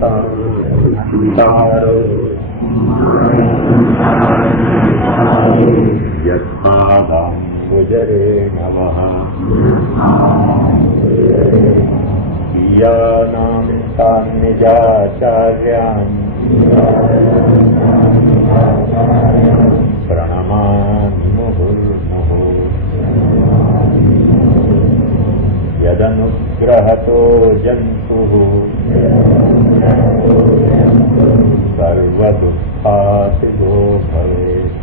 संसारो यत्पादाम्बुजरे नमः यानां तान्निजाचार्यान् प्रणमामि मुहुर्मुहुः यदनुग्रहतो जन्तुः सर्वदुःखातिदो भवेत्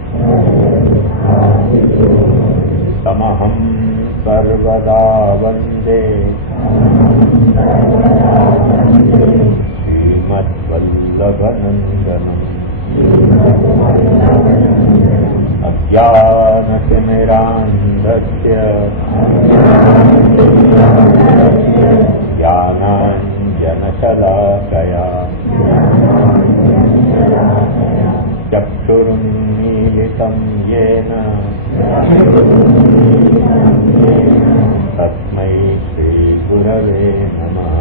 तमहं सर्वदा वन्दे श्रीमद्वल्लभनन्दनम् अज्ञानतिमिरान्धस्य ज्ञानाञ्जनशलाकया चक्षुरुन्मीलितं येन तस्मै श्रीगुरवे नमः।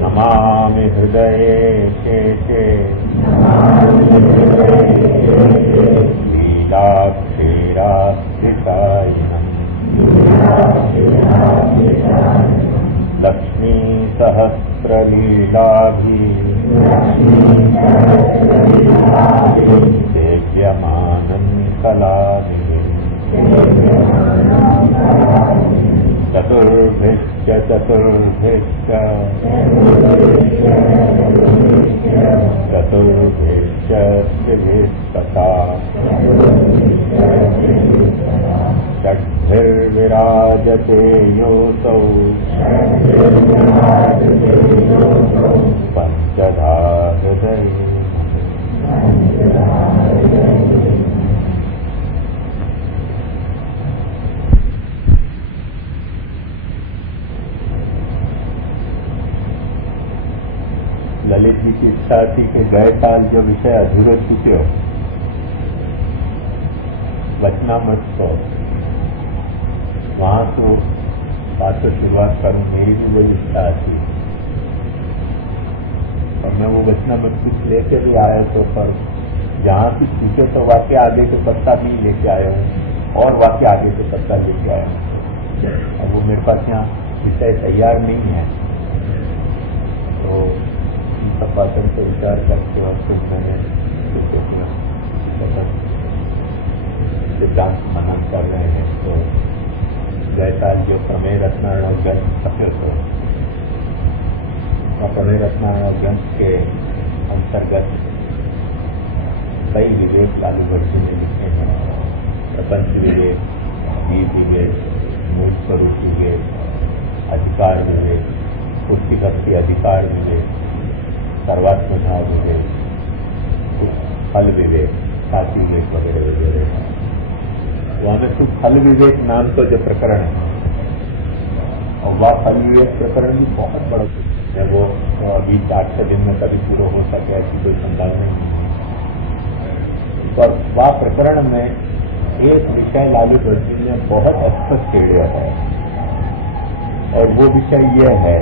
नमामि हृदये शेषे लीलाक्षीरास्थितायिनम् लक्ष्मीसहस्रलीलाभिः सेव्यमानं कलाभिः चतुर्भिश्च चतुर्भिश्च चतुर्भिश्च त्रिभिस्तथा षड्भिर्विराजते योऽसौ पञ्चधा हृदये। ललित जी की इच्छा थी कि गए साल जो विषय अधूरे चुके हो वचनामृत को वहां तो बात को शुरुआत करूं, मेरी भी वही इच्छा थी और मैं वो वचनामृत कुछ लेके भी आया तो पर जहां से चुके तो वाक्य आगे के पत्ता भी लेके आया हूँ और वाक्य आगे के पत्ता लेके आया हूँ। अब वो मेरे पास यहाँ विषय तैयार नहीं है तो सब बातों से विचार करके और फिर मैंने सिद्धांत मनन कर रहे हैं तो गए साल जो प्रमेय रत्नारायण ग्रंथ छपे तो प्रमेय रत्नारायण ग्रंथ के अंतर्गत कई विवेक लालू भट्टी ने लिखे हैं। प्रपंच विवेक, जीव विवेक, मूल स्वरूप विवेक, अधिकार विवेक, पुष्टिगत अधिकार विवेक, सर्वात्मभाव विवेक, फल विवेक, साथी विवेक वगैरह वगैरह। वहां में कुछ फल विवेक नाम तो जो प्रकरण है और वह फल विवेक प्रकरण भी बहुत बड़ा कुछ है। वो अभी 4 दिन में कभी पूरा हो सके ऐसी कोई संभावना नहीं है। पर वह प्रकरण में एक विषय लालू भट्टी ने बहुत स्पष्ट छेड़ा है और वो विषय यह है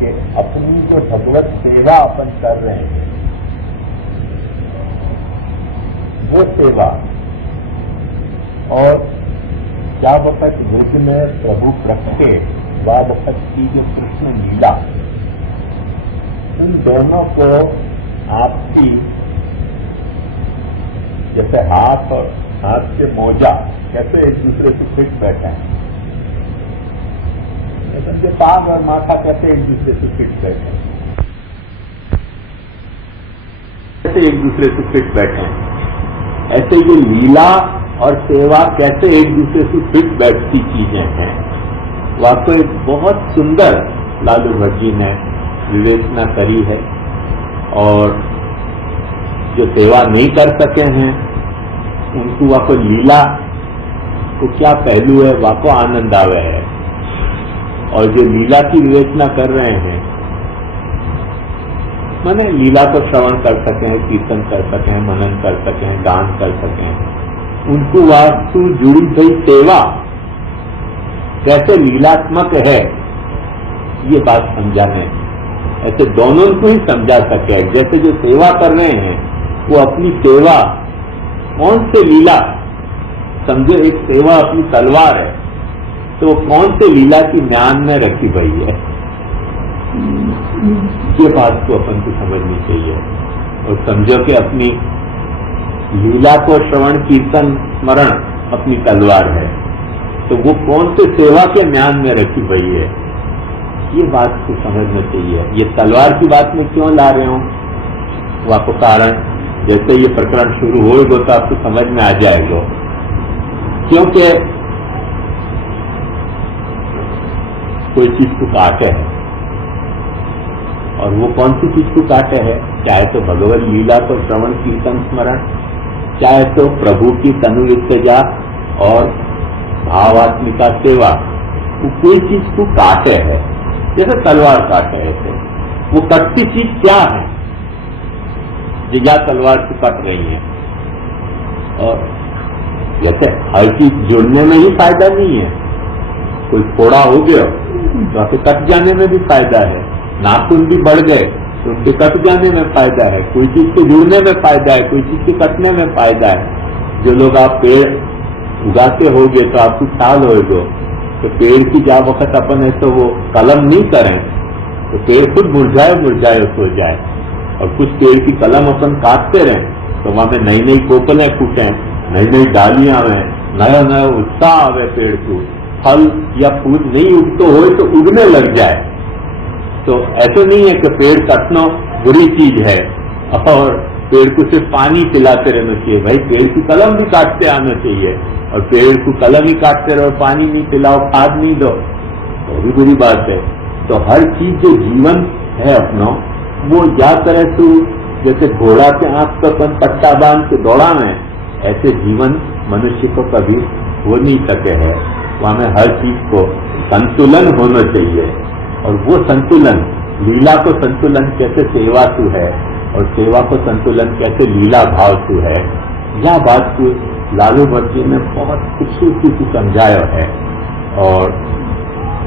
कि अपनी जो भगवत सेवा अपन कर रहे हैं वो सेवा और क्या वक्त युद्ध में प्रभु प्रकटे व वक्त की जो कृष्ण लीला, उन दोनों को आपसी जैसे हाथ और हाथ से मोजा कैसे एक दूसरे से फिट बैठे हैं, समझे पाग और माथा कैसे एक दूसरे से फिट बैठे, कैसे एक दूसरे से फिट बैठे, ऐसे ये लीला और सेवा कैसे एक दूसरे से फिट बैठती चीजें हैं। वास्तव एक बहुत सुंदर लालू भट्ट जी ने विवेचना करी है और जो सेवा नहीं कर सके हैं उनको वाको लीला को क्या पहलू है वाको आनंद आवे है और जो लीला की विवेचना कर रहे हैं माने लीला को श्रवण कर सके हैं, कीर्तन कर सके हैं, मनन कर सके हैं, दान कर सके हैं, उनको वास्तु जुड़ी गई सेवा कैसे लीलात्मक है ये बात समझाने, ऐसे दोनों को ही समझा सके। जैसे जो सेवा कर रहे हैं वो अपनी सेवा कौन से लीला, समझो एक सेवा अपनी तलवार है तो कौन से लीला की म्यान में रखी गई है, ये बात को अपन को समझनी चाहिए। और समझो कि अपनी लीला को श्रवण कीर्तन स्मरण अपनी तलवार है, तो वो कौन से सेवा के म्यान में रखी गई है, ये बात को समझना चाहिए। ये तलवार की बात में क्यों ला रहे हूं, वो आपको कारण जैसे ये प्रकरण शुरू होगा तो आपको समझ में आ जाएगा। क्योंकि कोई चीज को काटे है, और वो कौन सी चीज को काटे है, चाहे तो भगवत लीला को श्रवण कीर्तन स्मरण, चाहे तो प्रभु की तनु इत्तेजा और भावात्मिका सेवा, वो कोई चीज को काटे है, जैसे तलवार काटे है। वो कटती चीज क्या है, जिजा तलवार से कट रही है। और जैसे हर चीज जुड़ने में ही फायदा नहीं है, कोई फोड़ा हो गया तो आपके कट जाने में भी फायदा है, नाखून भी बढ़ गए तो उनके कट जाने में फायदा है, कोई चीज के जुड़ने में फायदा है, कोई चीज के कटने में फायदा है। जो लोग आप पेड़ उगाते होगे तो आपको ख्याल होगा तो पेड़ की जा वक्त अपन है तो वो कलम नहीं करें तो पेड़ खुद मुरझाए सो जाए, और कुछ पेड़ की कलम अपन काटते रहें तो वहां में नई नई कोपलें फूटे, नई नई डालियां आवे, नया नया उत्साह आवे, पेड़ को फल या फूल नहीं उगतो हो तो उगने लग जाए। तो ऐसा नहीं है कि पेड़ काटना बुरी चीज है और पेड़ को सिर्फ पानी पिलाते रहना चाहिए। भाई पेड़ की कलम भी काटते आना चाहिए, और पेड़ को कलम ही काटते रहो, पानी नहीं पिलाओ, खाद नहीं दो, तो भी बुरी बात है। तो हर चीज जो जीवन है अपना, वो या तरह से जैसे घोड़ा के आंख पर अपन पट्टा बांध के दौड़ा में, ऐसे जीवन मनुष्य को कभी हो नहीं सके है। वहां में हर चीज को संतुलन होना चाहिए, और वो संतुलन, लीला को संतुलन कैसे सेवा से है और सेवा को संतुलन कैसे लीला भाव से है, यह बात को लालू भट्टी ने बहुत खूबसूरती से समझाया है। और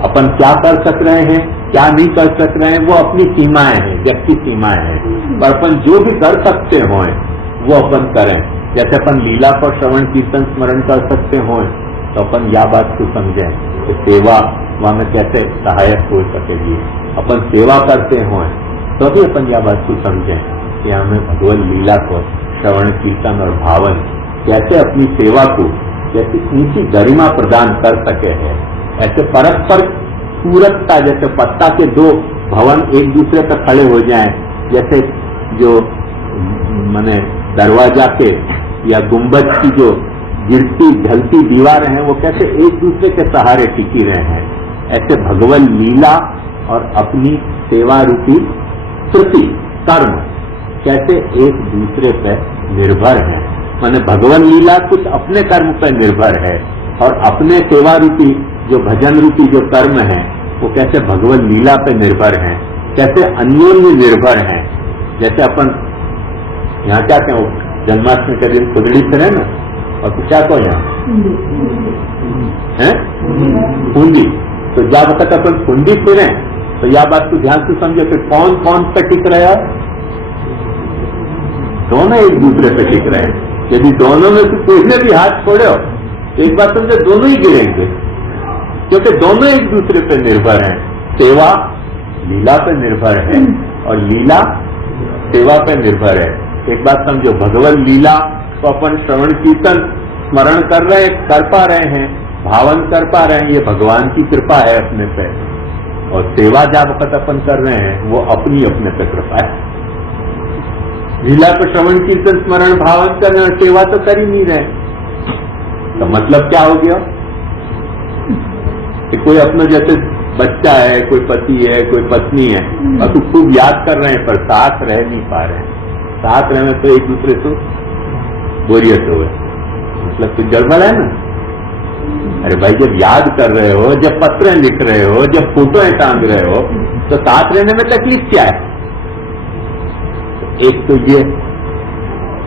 अपन क्या कर सक रहे हैं, क्या नहीं कर सक रहे हैं, वो अपनी सीमाएं हैं, व्यक्ति सीमाएं हैं, पर अपन जो भी कर सकते हो वो अपन करें। जैसे अपन लीला पर श्रवण कीर्तन स्मरण कर सकते हो तो अपन यह बात को समझें कि सेवा वहां में कैसे सहायक हो सकेगी। अपन सेवा करते हो तो भी अपन यह बात को समझें कि हमें भगवत लीला को श्रवण कीर्तन और भावन कैसे अपनी सेवा को कैसे ऊंची गरिमा प्रदान कर सके है। ऐसे परस्पर पूरकता, जैसे पत्ता के दो भवन एक दूसरे पर खड़े हो जाएं, जैसे जो माने दरवाजा के या गुंबद की जो गिरती ढलती दीवारें हैं वो कैसे एक दूसरे के सहारे टिकी रहे हैं, ऐसे भगवत लीला और अपनी सेवा रूपी कृति कर्म कैसे एक दूसरे पर निर्भर हैं। माने भगवत लीला कुछ अपने कर्म पर निर्भर है, और अपने सेवा रूपी जो भजन रूपी जो कर्म है वो कैसे भगवत लीला पे निर्भर हैं, कैसे अन्योन्य निर्भर हैं। जैसे अपन यहाँ क्या कहें, जन्माष्टमी के दिन खुदड़ी फिरे ना, और तो क्या कहो यहाँ है खूंडी, तो जब तक अपन खूंडी फिरे तो यह बात को ध्यान से समझो कि कौन कौन पे टिक रहा है, दोनों एक दूसरे पे टिक रहे हैं। यदि दोनों में से कोई ने भी हाथ छोड़े हो तो एक बात समझो, दोनों ही गिरेंगे, क्योंकि दोनों एक दूसरे पे निर्भर हैं। सेवा लीला पे निर्भर है और लीला सेवा पे निर्भर है। एक बात समझो, भगवत लीला को अपन श्रवण कीर्तन स्मरण कर रहे हैं, कर पा रहे हैं, भावन कर पा रहे हैं, ये भगवान की कृपा है अपने पे, और सेवा जब वक्त अपन कर रहे हैं वो अपनी अपने पे कृपा है। लीला को श्रवण कीर्तन स्मरण भावन कर रहे हैं, सेवा तो कर ही नहीं रहे, तो मतलब क्या हो गया कि कोई अपना जैसे बच्चा है, कोई पति है, कोई पत्नी है, और तो खूब याद कर रहे हैं पर साथ रह नहीं पा रहे हैं। साथ रहने तो एक दूसरे से बोरियत हो गए, मतलब कुछ गड़बड़ है ना। अरे भाई, जब याद कर रहे हो, जब पत्र लिख रहे हो, जब फोटो टांग रहे हो, तो साथ रहने में तकलीफ क्या है। एक तो ये,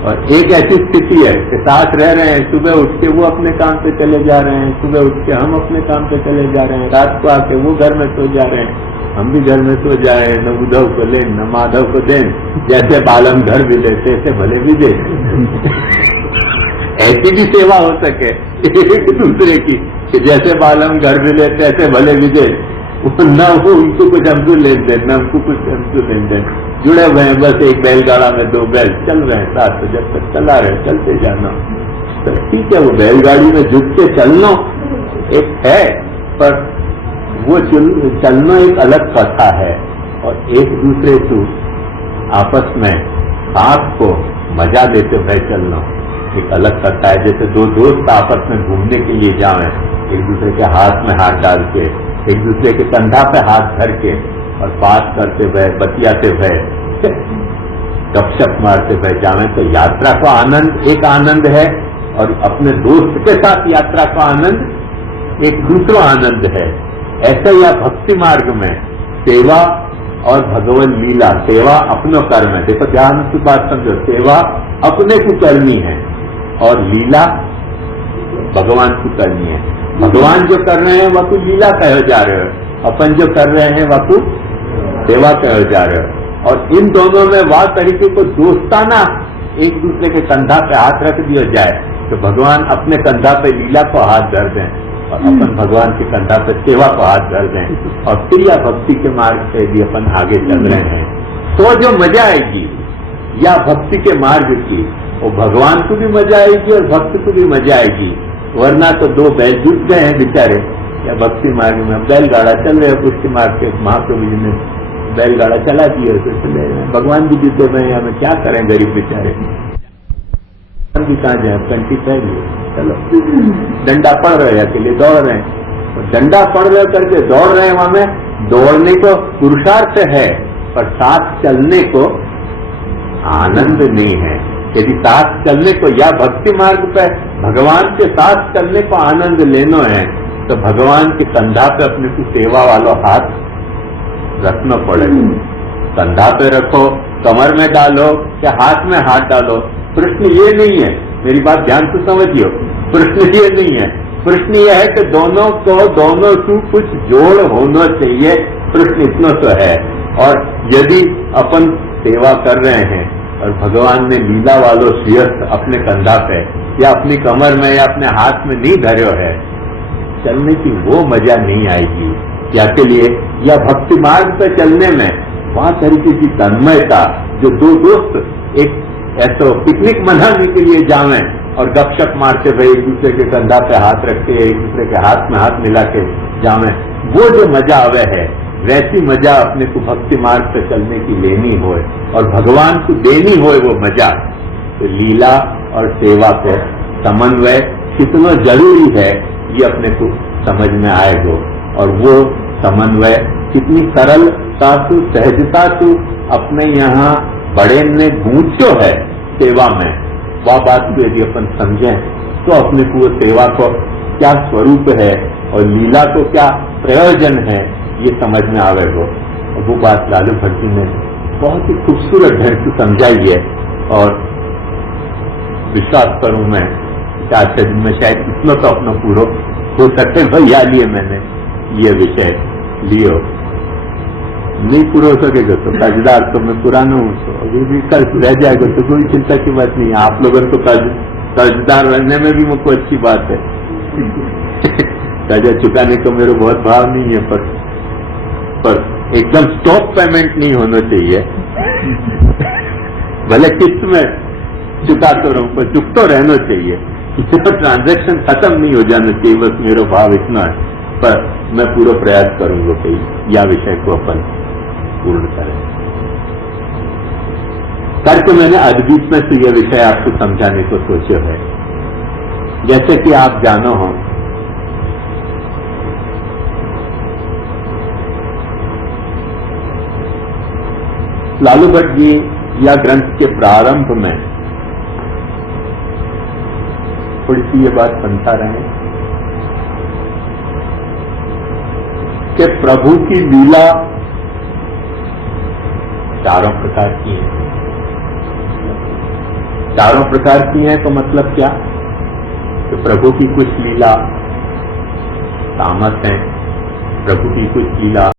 और एक ऐसी स्थिति है कि साथ रह रहे हैं, सुबह उठ के वो अपने काम पे चले जा रहे हैं, सुबह उठ के हम अपने काम पे चले जा रहे हैं, रात को आके वो घर में सो जा रहे हैं, हम भी घर में सो जाए, न उद्धव को लें न माधव को दें, जैसे बालम घर भी लेते ऐसे भले भी दे। ऐसी भी सेवा हो सके एक दूसरे की कि जैसे बालम घर भी लेते ऐसे भले भी दे, न वो उनको कुछ हमको लेन देन, न हमको कुछ हमको लेन देन, जुड़े हुए हैं बस एक बैलगाड़ा में, दो बैल चल रहे हैं साथ, तो जब तक चला रहे चलते जाना। तो ठीक है, वो बैलगाड़ी में जुट के चलना एक है, पर वो चलना एक अलग कथा है, और एक दूसरे से आपस में साथ को मजा देते हुए चलना एक अलग कथा है। जैसे दो दोस्त आपस में घूमने के लिए जाएं, एक दूसरे के हाथ में हाथ डाल के, एक दूसरे के कंधा पे हाथ धर के, और बात करते हुए, बतियाते हुए, गपशप मारते हुए जाएं, तो यात्रा का आनंद एक आनंद है, और अपने दोस्त के साथ यात्रा का आनंद एक दूसरा आनंद है। ऐसा ही भक्ति मार्ग में सेवा और भगवान लीला, सेवा अपनो कर्म है। देखो ध्यान की बात समझो, सेवा अपने को करनी है और लीला भगवान को करनी है। भगवान जो कर रहे हैं वह को लीला कहे जा रहे हो, अपन जो कर रहे हैं वह को सेवा कहे जा रहे हो। और इन दोनों में वह तरीके को दोस्ताना एक दूसरे के कंधा पे हाथ रख दिया जाए, तो भगवान अपने कंधा पे लीला को हाथ धर दें और अपन भगवान के कंधा पे सेवा को हाथ धर दें, और क्रिया भक्ति के मार्ग से भी अपन आगे चल रहे हैं, तो जो मजा आएगी या भक्ति के मार्ग की, वो भगवान को भी मजा आएगी और भक्त को भी मजा आएगी। वरना तो दो बैल जुट गए हैं बेचारे, या भक्ति मार्ग में बैलगाड़ा चल रहे हैं, पुष्टि मार्ग के महाप्रभु जी ने बैलगाड़ा चला दिया, तो चले भगवान भी जुटे हुए हैं, हमें क्या करें गरीब बेचारे, भी कहाँ जाए, कंठी पहन लिए, चलो डंडा पड़ रहे हैं, अकेले दौड़ रहे हैं, डंडा पड़ रहे करके दौड़ रहे हैं, वहां में दौड़ने को पुरुषार्थ है, पर साथ चलने को आनंद नहीं है। यदि साथ चलने को या भक्ति मार्ग पे भगवान के साथ चलने को आनंद लेना है, तो भगवान के कंधा पे अपने को सेवा वालों हाथ रखना पड़ेगा। कंधा पे रखो, कमर में डालो या हाथ में हाथ डालो, प्रश्न ये नहीं है, मेरी बात ध्यान से समझियो, प्रश्न ये नहीं है। प्रश्न ये है कि दोनों को कुछ जोड़ होना चाहिए, प्रश्न इतना तो है। और यदि अपन सेवा कर रहे हैं और भगवान ने लीला वालों श्रेयस अपने कंधा पे या अपनी कमर में या अपने हाथ में नहीं धर्यो है, चलने की वो मजा नहीं आएगी। या के लिए या भक्ति मार्ग पे चलने में वहां तरीके की तन्मयता, जो दो दोस्त एक ऐसा पिकनिक मनाने के लिए जावें और गपशप मारते हुए एक दूसरे के कंधा पे हाथ रख के एक दूसरे के हाथ में हाथ मिला के जावें, वो जो मजा आवे है, वैसी मजा अपने को भक्ति मार्ग पे चलने की लेनी हो और भगवान को देनी हो वो मजा, तो लीला और सेवा को समन्वय कितना जरूरी है ये अपने को समझ में आएगा। और वो समन्वय कितनी सरलता से सहजता से अपने यहाँ बड़े ने गूंचो है सेवा में, वह बात को यदि अपन समझें तो अपने को वो सेवा को क्या स्वरूप है और लीला को क्या प्रयोजन है ये समझ में आवेगा। और वो बात लालू भट्ट जी ने बहुत ही खूबसूरत ढंग से समझाई है, और विश्वास करूं मैं आज के दिन में शायद इतना तो अपना पूरा हो सके भैया लिए मैंने ये विषय लियो, नहीं पूरा हो सकेगा तो कर्जदार तो मैं पुराना हूं, तो अभी भी कर्ज रह जाएगा तो कोई चिंता की बात नहीं है। आप लोगों को कर्जदार रहने में भी मुझको अच्छी बात है कर्जा चुकाने को मेरे बहुत भाव नहीं है, पर एकदम स्टॉप पेमेंट नहीं होना चाहिए भले किस्त में चुका तो रहूं पर चुक तो रहना चाहिए, ट्रांजैक्शन खत्म नहीं हो जाना चाहिए, बस मेरा भाव इतना है। पर मैं पूरा प्रयास करूंगा कि यह विषय को अपन पूर्ण करें। करके मैंने अद्भुत में से यह विषय आपको समझाने को सोचा है। जैसे कि आप जानो हो, लालू भट्ट जी या ग्रंथ के प्रारंभ में थोड़ी सी ये बात समझा रहे हैं कि प्रभु की लीला चारों प्रकार की है। चारों प्रकार की है तो मतलब क्या, कि प्रभु की कुछ लीला तामस है, प्रभु की कुछ लीला